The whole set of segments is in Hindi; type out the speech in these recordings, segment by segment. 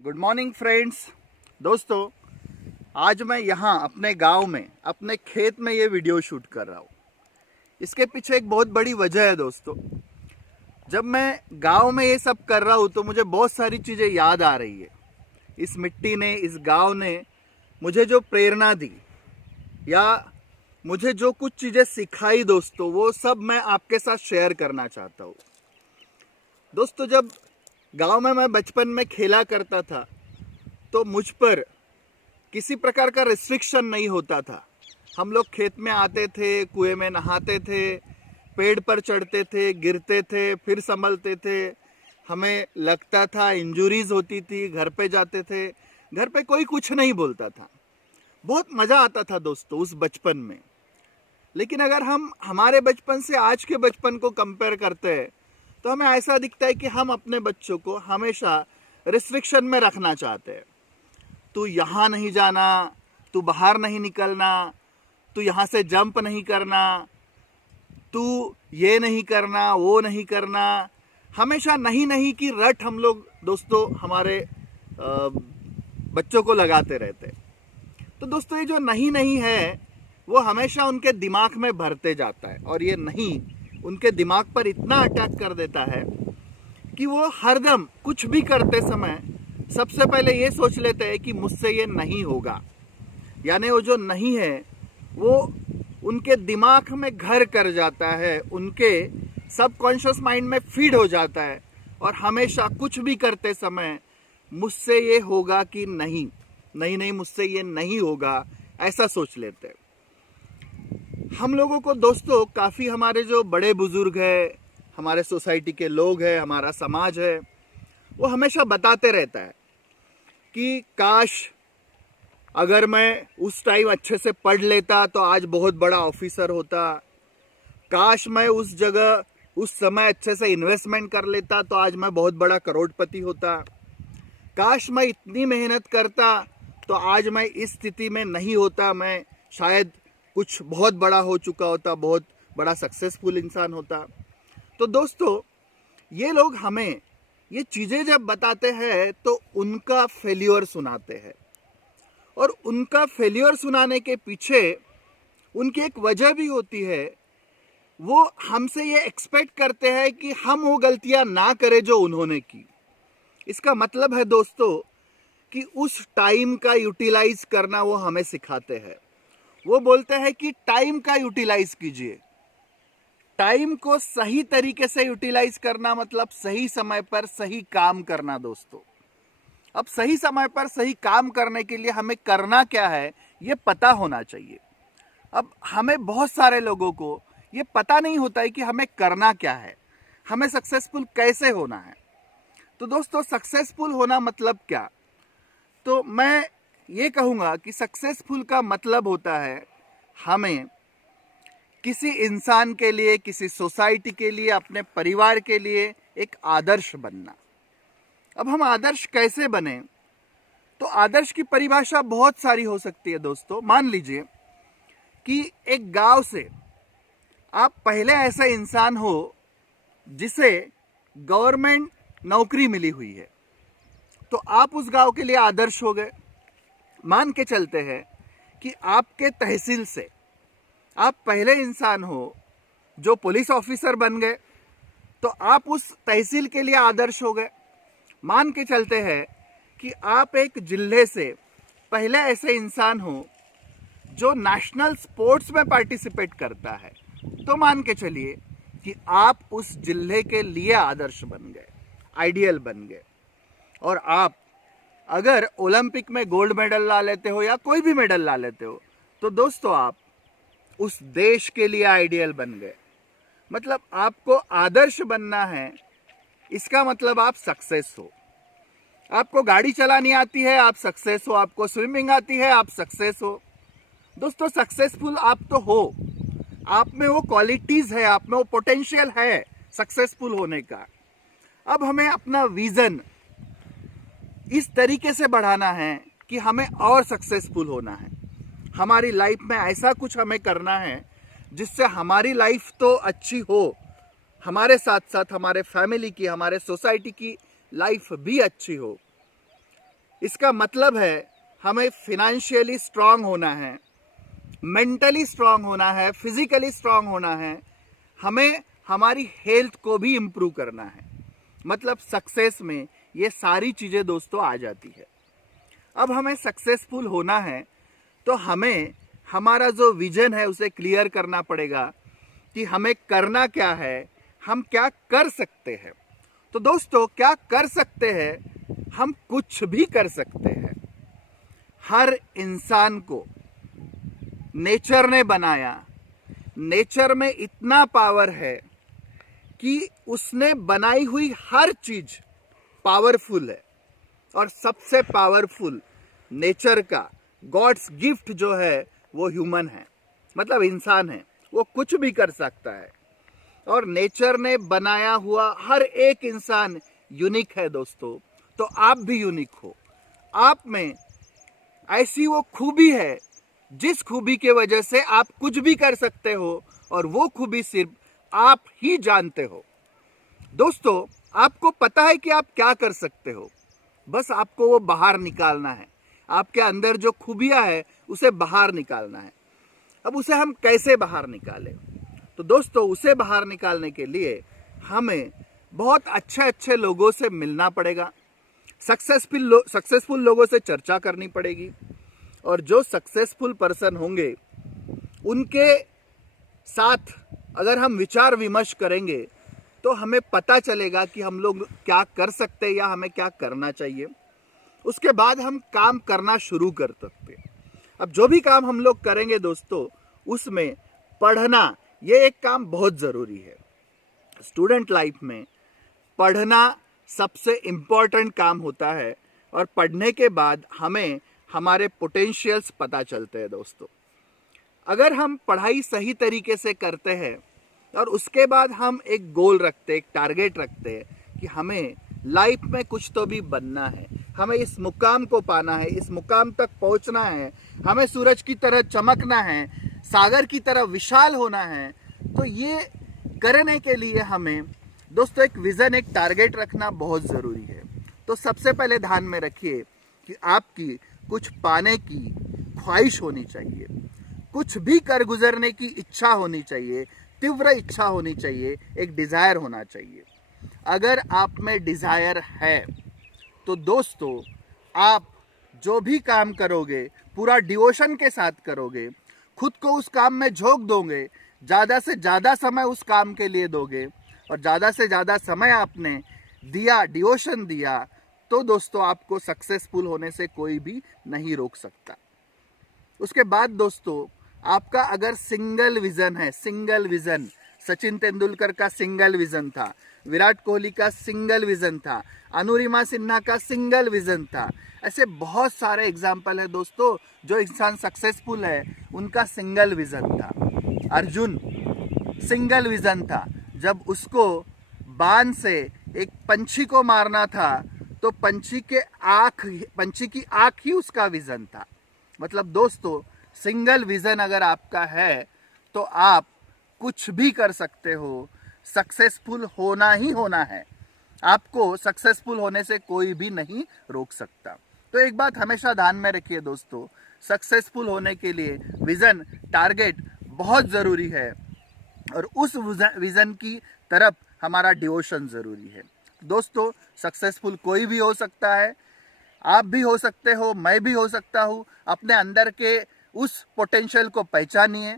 Good morning friends. दोस्तों, आज मैं यहाँ अपने गांव में अपने खेत में ये वीडियो शूट कर रहा हूँ। इसके पीछे एक बहुत बड़ी वजह है दोस्तों। जब मैं गांव में ये सब कर रहा हूँ तो मुझे बहुत सारी चीज़ें याद आ रही है। इस मिट्टी ने, इस गांव ने मुझे जो प्रेरणा दी या मुझे जो कुछ चीज़ें सिखाई दोस्तों, वो सब मैं आपके साथ शेयर करना चाहता हूँ। दोस्तों, जब गांव में मैं बचपन में खेला करता था तो मुझ पर किसी प्रकार का रिस्ट्रिक्शन नहीं होता था। हम लोग खेत में आते थे, कुएं में नहाते थे, पेड़ पर चढ़ते थे, गिरते थे, फिर संभलते थे। हमें लगता था, इंजुरीज होती थी, घर पे जाते थे, घर पे कोई कुछ नहीं बोलता था। बहुत मज़ा आता था दोस्तों उस बचपन में। लेकिन अगर हम हमारे बचपन से आज के बचपन को कंपेयर करते हैं तो हमें ऐसा दिखता है कि हम अपने बच्चों को हमेशा रिस्ट्रिक्शन में रखना चाहते हैं। तू यहाँ नहीं जाना, तू बाहर नहीं निकलना, तू यहाँ से जंप नहीं करना, तू ये नहीं करना, वो नहीं करना। हमेशा नहीं नहीं की रट हम लोग दोस्तों हमारे बच्चों को लगाते रहते। तो दोस्तों, ये जो नहीं नहीं है वो हमेशा उनके दिमाग में भरते जाता है, और ये नहीं उनके दिमाग पर इतना अटैक कर देता है कि वो हरदम कुछ भी करते समय सबसे पहले ये सोच लेते हैं कि मुझसे ये नहीं होगा। यानी वो जो नहीं है वो उनके दिमाग में घर कर जाता है, उनके सबकॉन्शियस माइंड में फीड हो जाता है, और हमेशा कुछ भी करते समय मुझसे ये होगा कि नहीं, नहीं नहीं मुझसे ये नहीं होगा, ऐसा सोच लेते हैं। हम लोगों को दोस्तों काफ़ी हमारे जो बड़े बुजुर्ग हैं, हमारे सोसाइटी के लोग हैं, हमारा समाज है, वो हमेशा बताते रहता है कि काश अगर मैं उस टाइम अच्छे से पढ़ लेता तो आज बहुत बड़ा ऑफिसर होता। काश मैं उस जगह उस समय अच्छे से इन्वेस्टमेंट कर लेता तो आज मैं बहुत बड़ा करोड़पति होता। काश मैं इतनी मेहनत करता तो आज मैं इस स्थिति में नहीं होता, मैं शायद कुछ बहुत बड़ा हो चुका होता, बहुत बड़ा सक्सेसफुल इंसान होता। तो दोस्तों, ये लोग हमें ये चीज़ें जब बताते हैं तो उनका फेल्योर सुनाते हैं, और उनका फेल्योर सुनाने के पीछे उनकी एक वजह भी होती है। वो हमसे ये एक्सपेक्ट करते हैं कि हम वो गलतियां ना करें जो उन्होंने की। इसका मतलब है दोस्तों कि उस टाइम का यूटिलाइज करना वो हमें सिखाते हैं। वो बोलते हैं कि टाइम का यूटिलाइज कीजिए। टाइम को सही तरीके से यूटिलाइज करना मतलब सही समय पर सही काम करना दोस्तों। अब सही समय पर सही काम करने के लिए हमें करना क्या है ये पता होना चाहिए। अब हमें बहुत सारे लोगों को ये पता नहीं होता है कि हमें करना क्या है, हमें सक्सेसफुल कैसे होना है। तो दोस्तों, सक्सेसफुल होना मतलब क्या? तो मैं ये कहूँगा कि सक्सेसफुल का मतलब होता है हमें किसी इंसान के लिए, किसी सोसाइटी के लिए, अपने परिवार के लिए एक आदर्श बनना। अब हम आदर्श कैसे बने? तो आदर्श की परिभाषा बहुत सारी हो सकती है दोस्तों। मान लीजिए कि एक गांव से आप पहले ऐसा इंसान हो जिसे गवर्नमेंट नौकरी मिली हुई है, तो आप उस गांव के लिए आदर्श हो गए। मान के चलते हैं कि आपके तहसील से आप पहले इंसान हो जो पुलिस ऑफिसर बन गए, तो आप उस तहसील के लिए आदर्श हो गए। मान के चलते हैं कि आप एक जिले से पहले ऐसे इंसान हो जो नेशनल स्पोर्ट्स में पार्टिसिपेट करता है, तो मान के चलिए कि आप उस जिले के लिए आदर्श बन गए, आइडियल बन गए। और आप अगर ओलंपिक में गोल्ड मेडल ला लेते हो या कोई भी मेडल ला लेते हो, तो दोस्तों आप उस देश के लिए आइडियल बन गए। मतलब आपको आदर्श बनना है, इसका मतलब आप सक्सेस हो। आपको गाड़ी चलानी आती है, आप सक्सेस हो। आपको स्विमिंग आती है, आप सक्सेस हो। दोस्तों, सक्सेसफुल आप तो हो, आप में वो क्वालिटीज है, आप में वो पोटेंशियल है सक्सेसफुल होने का। अब हमें अपना विजन इस तरीके से बढ़ाना है कि हमें और सक्सेसफुल होना है। हमारी लाइफ में ऐसा कुछ हमें करना है जिससे हमारी लाइफ तो अच्छी हो, हमारे साथ साथ हमारे फैमिली की, हमारे सोसाइटी की लाइफ भी अच्छी हो। इसका मतलब है हमें फिनेंशियली स्ट्रांग होना है, मेंटली स्ट्रांग होना है, फिजिकली स्ट्रांग होना है, हमें हमारी हेल्थ को भी इम्प्रूव करना है। मतलब सक्सेस में ये सारी चीज़ें दोस्तों आ जाती है। अब हमें सक्सेसफुल होना है तो हमें हमारा जो विजन है उसे क्लियर करना पड़ेगा कि हमें करना क्या है, हम क्या कर सकते हैं। तो दोस्तों क्या कर सकते हैं, हम कुछ भी कर सकते हैं। हर इंसान को नेचर ने बनाया, नेचर में इतना पावर है कि उसने बनाई हुई हर चीज पावरफुल है। और सबसे पावरफुल नेचर का गॉड्स गिफ्ट जो है वो ह्यूमन है, मतलब इंसान है। वो कुछ भी कर सकता है और नेचर ने बनाया हुआ हर एक इंसान यूनिक है दोस्तों। तो आप भी यूनिक हो। आप में ऐसी वो खूबी है जिस खूबी के वजह से आप कुछ भी कर सकते हो और वो खूबी सिर्फ आप ही जानते हो। दोस्तों आपको पता है कि आप क्या कर सकते हो, बस आपको वो बाहर निकालना है। आपके अंदर जो खूबियां है उसे बाहर निकालना है। अब उसे हम कैसे बाहर निकालें? तो दोस्तों उसे बाहर निकालने के लिए हमें बहुत अच्छे अच्छे लोगों से मिलना पड़ेगा, सक्सेसफुल लोगों से चर्चा करनी पड़ेगी। और जो सक्सेसफुल पर्सन होंगे उनके साथ अगर हम विचार विमर्श करेंगे तो हमें पता चलेगा कि हम लोग क्या कर सकते हैं या हमें क्या करना चाहिए। उसके बाद हम काम करना शुरू कर सकते हैं। अब जो भी काम हम लोग करेंगे दोस्तों उसमें पढ़ना ये एक काम बहुत ज़रूरी है। स्टूडेंट लाइफ में पढ़ना सबसे इम्पोर्टेंट काम होता है और पढ़ने के बाद हमें हमारे पोटेंशियल्स पता चलते हैं दोस्तों। अगर हम पढ़ाई सही तरीके से करते हैं और उसके बाद हम एक गोल रखते हैं, एक टारगेट रखते हैं कि हमें लाइफ में कुछ तो भी बनना है, हमें इस मुकाम को पाना है, इस मुकाम तक पहुंचना है, हमें सूरज की तरह चमकना है, सागर की तरह विशाल होना है। तो ये करने के लिए हमें दोस्तों एक विज़न, एक टारगेट रखना बहुत ज़रूरी है। तो सबसे पहले ध्यान में रखिए कि आपकी कुछ पाने की ख्वाहिश होनी चाहिए, कुछ भी कर गुजरने की इच्छा होनी चाहिए, तीव्र इच्छा होनी चाहिए, एक डिज़ायर होना चाहिए। अगर आप में डिज़ायर है तो दोस्तों आप जो भी काम करोगे पूरा डिवोशन के साथ करोगे, खुद को उस काम में झोंक दोगे, ज़्यादा से ज़्यादा समय उस काम के लिए दोगे और ज़्यादा से ज़्यादा समय आपने दिया, डिवोशन दिया, तो दोस्तों आपको सक्सेसफुल होने से कोई भी नहीं रोक सकता। उसके बाद दोस्तों आपका अगर सिंगल विजन है, सिंगल विजन, सचिन तेंदुलकर का सिंगल विजन था, विराट कोहली का सिंगल विजन था, अनुरिमा सिन्हा का सिंगल विजन था, ऐसे बहुत सारे एग्जाम्पल है दोस्तों जो इंसान सक्सेसफुल है उनका सिंगल विजन था। अर्जुन सिंगल विजन था, जब उसको बाण से एक पंछी को मारना था तो पंछी की आंख ही उसका विजन था। मतलब दोस्तों सिंगल विजन अगर आपका है तो आप कुछ भी कर सकते हो, सक्सेसफुल होना ही होना है। आपको सक्सेसफुल होने से कोई भी नहीं रोक सकता। तो एक बात हमेशा ध्यान में रखिए दोस्तों, सक्सेसफुल होने के लिए विजन, टारगेट बहुत ज़रूरी है और उस विजन की तरफ हमारा डिवोशन ज़रूरी है। दोस्तों सक्सेसफुल कोई भी हो सकता है, आप भी हो सकते हो, मैं भी हो सकता हूँ। अपने अंदर के उस पोटेंशियल को पहचानिए,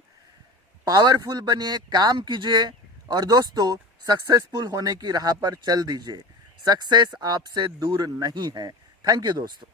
पावरफुल बनिए, काम कीजिए और दोस्तों सक्सेसफुल होने की राह पर चल दीजिए। सक्सेस आपसे दूर नहीं है। थैंक यू दोस्तों।